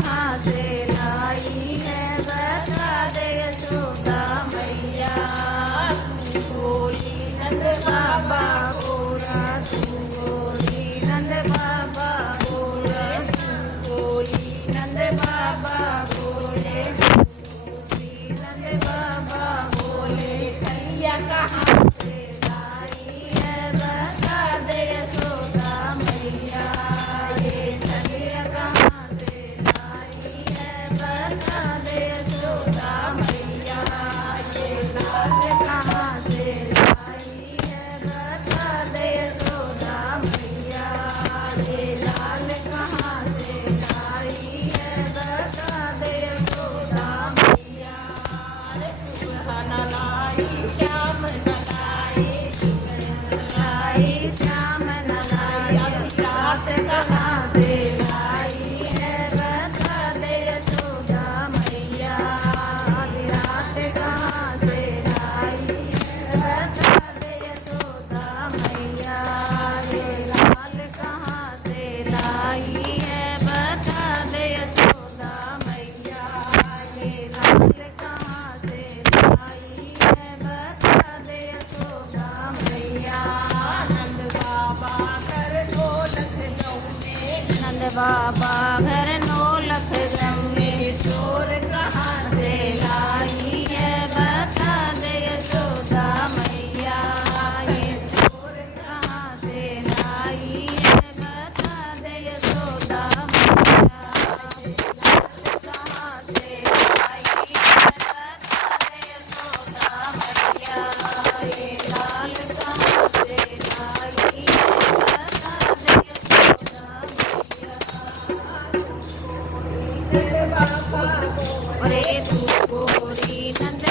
कहाँ से लाई है बता दे यशोदा मैया। गोरी नंद बाबा गोरा तू गोरी नंद बाबा गोरा तू गोरी नंद बाबा गोरे गोरी नंद बाबा बोले कन्हैया कहाँ से लाई है बता दे यशोदा मैया। ये कन्हैया कहाँ से लाई है बता दे यशोदा मैया। ये लाल कहाँ से लाई है बता दे यशोदा मैया। ये लाल कहाँ से लाई है बता दे यशोदा मैया। सुबह न लाई श्याम न लाई श्याम न लाई रात कहाँ से लाई है बता दे यशोदा मैया। रात कहाँ से लाई है बता दे यशोदा मैया। ये लाल कहाँ से लाई है बता दे यशोदा मैया। ये लाल कहाँ से लाई है बता दे यशोदा मैया। नंद बाबा घर ढोलक जौने नंद बाबा घर ढोलक जौने चोर कहाँ से लाई है बता दे यशोदा मैया। ये चोर कहाँ से लाई है बता दे यशोदा मैया। ये लाल कहाँ से लाई है बता दे यशोदा मैया। ये लाल कहाँ से लाई है बता दे यशोदा मैया। अरे तू गोरी नंद